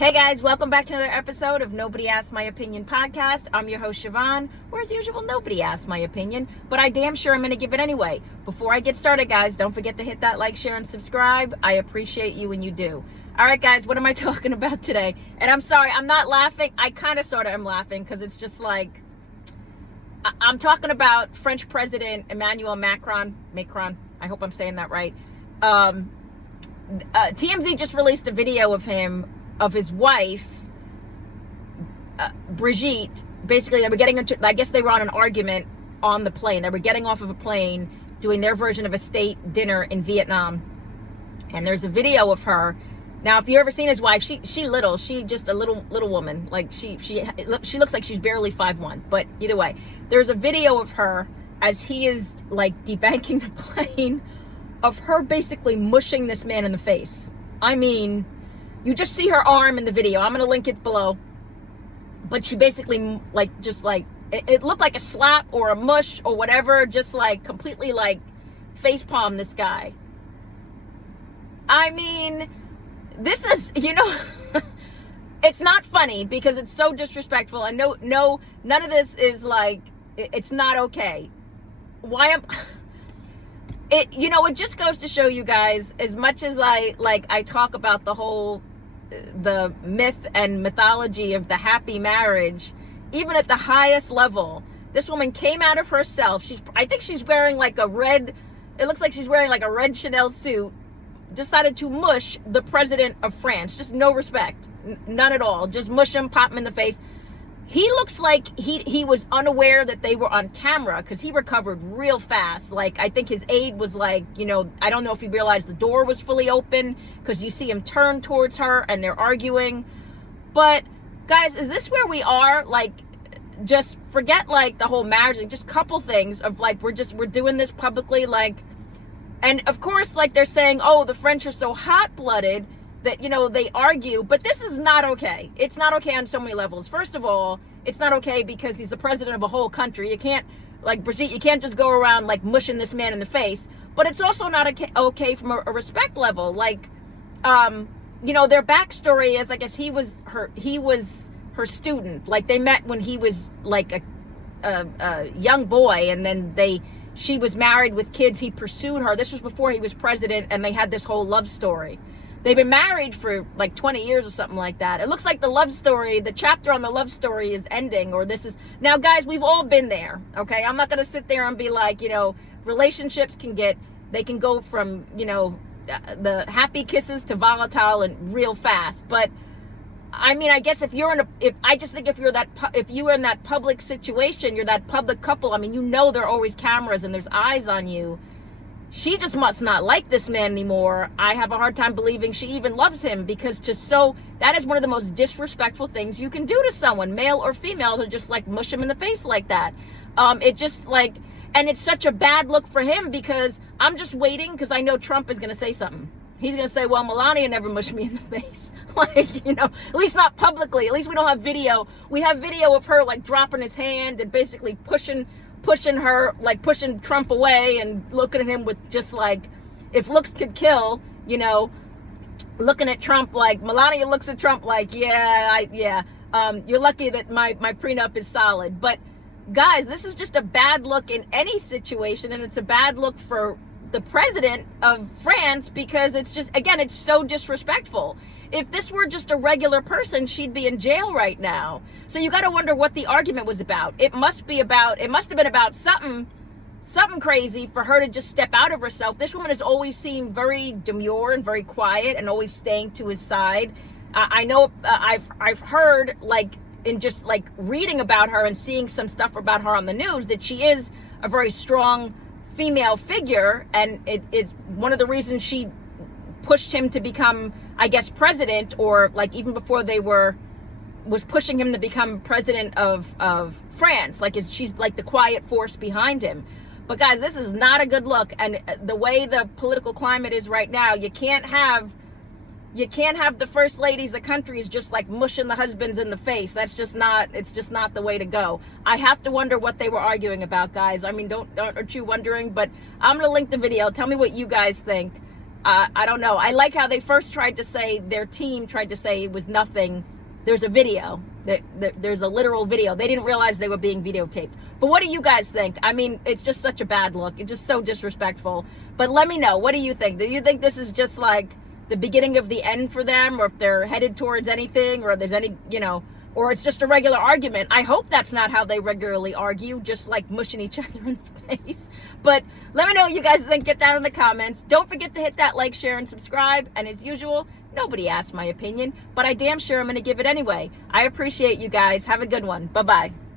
Hey guys, welcome back to another episode of Nobody Asked My Opinion podcast. I'm your host, Siobhan, where as usual, nobody asked my opinion, but I damn sure I'm going to give it anyway. Before I get started, guys, don't forget to hit that like, share, and subscribe. I appreciate you when you do. All right, guys, what am I talking about today? And I'm sorry, I'm not laughing. I kind of sort of am laughing because it's just like, I'm talking about French President Emmanuel Macron. I hope I'm saying that right. TMZ just released a video of his wife, Brigitte. Basically, they were getting into, I guess they were on an argument on the plane. They were getting off of a plane, doing their version of a state dinner in Vietnam. And there's a video of her. Now, if you've ever seen his wife, she just a little woman. Like she looks like she's barely 5'1". But either way, there's a video of her as he is like debanking the plane, of her basically mushing this man in the face. I mean, you just see her arm in the video. I'm going to link it below. But she basically it looked like a slap or a mush or whatever, just like completely like facepalm this guy. I mean, this is, it's not funny because it's so disrespectful, and none of this is like, it's not okay. It just goes to show you guys, as much as I talk about the myth and mythology of the happy marriage, even at the highest level, this woman came out of herself. I think she's wearing it looks like she's wearing like a red Chanel suit, decided to mush the president of France. Just no respect, none at all. Just mush him, pop him in the face. He looks like he was unaware that they were on camera, because he recovered real fast. Like, I think his aide was like, I don't know if he realized the door was fully open, because you see him turn towards her and they're arguing. But guys, is this where we are? Like, just forget like the whole marriage thing, just couple things of like, we're doing this publicly, like, and of course, like, they're saying, oh, the French are so hot-blooded that, they argue, but this is not okay. It's not okay on so many levels. First of all, it's not okay because he's the president of a whole country. You can't, like, Brigitte, you can't just go around like mushing this man in the face. But it's also not okay from a respect level. Like, their backstory is, I guess he was her student. Like, they met when he was like a young boy, and then she was married with kids. He pursued her. This was before he was president, and they had this whole love story. They've been married for like 20 years or something like that. It looks like the chapter on the love story is ending, or this is, now guys, we've all been there, okay? I'm not going to sit there and be like, relationships can go from, the happy kisses to volatile and real fast. But I mean, I guess if you were in that public situation, you're that public couple, I mean, there are always cameras and there's eyes on you. She just must not like this man anymore. I have a hard time believing she even loves him, because that is one of the most disrespectful things you can do to someone, male or female, to just like mush him in the face like that. It just like, and it's such a bad look for him, because I'm just waiting, because I know Trump is going to say something. He's going to say, well, Melania never mushed me in the face. Like, at least not publicly. At least we don't have video. We have video of her like dropping his hand and basically pushing her, like pushing Trump away, and looking at him with just like, if looks could kill, looking at Trump like, Melania looks at Trump like, you're lucky that my prenup is solid. But guys, this is just a bad look in any situation, and it's a bad look for the president of France, because it's just, again, it's so disrespectful. If this were just a regular person, she'd be in jail right now. So you got to wonder what the argument was about. It must have been about something crazy for her to just step out of herself. This woman has always seemed very demure and very quiet, and always staying to his side. I know I've heard, like, in just like reading about her and seeing some stuff about her on the news, that she is a very strong female figure, and it is one of the reasons she pushed him to become, I guess, president, or like even before was pushing him to become president of France. Like, she's like the quiet force behind him. But guys, this is not a good look. And the way the political climate is right now, you can't have the first ladies of countries just like mushing the husbands in the face. It's just not the way to go. I have to wonder what they were arguing about, guys. I mean, aren't you wondering? But I'm going to link the video. Tell me what you guys think. I don't know. I like how they first tried to say, their team tried to say it was nothing. There's a video. There's a literal video. They didn't realize they were being videotaped. But what do you guys think? I mean, it's just such a bad look. It's just so disrespectful. But let me know. What do you think? Do you think this is just like the beginning of the end for them, or if they're headed towards anything, or there's any, or it's just a regular argument? I hope that's not how they regularly argue, just like mushing each other in the face. But let me know what you guys think. Get down in the comments. Don't forget to hit that like, share, and subscribe. And as usual, nobody asked my opinion, but I damn sure I'm going to give it anyway. I appreciate you guys. Have a good one. Bye-bye.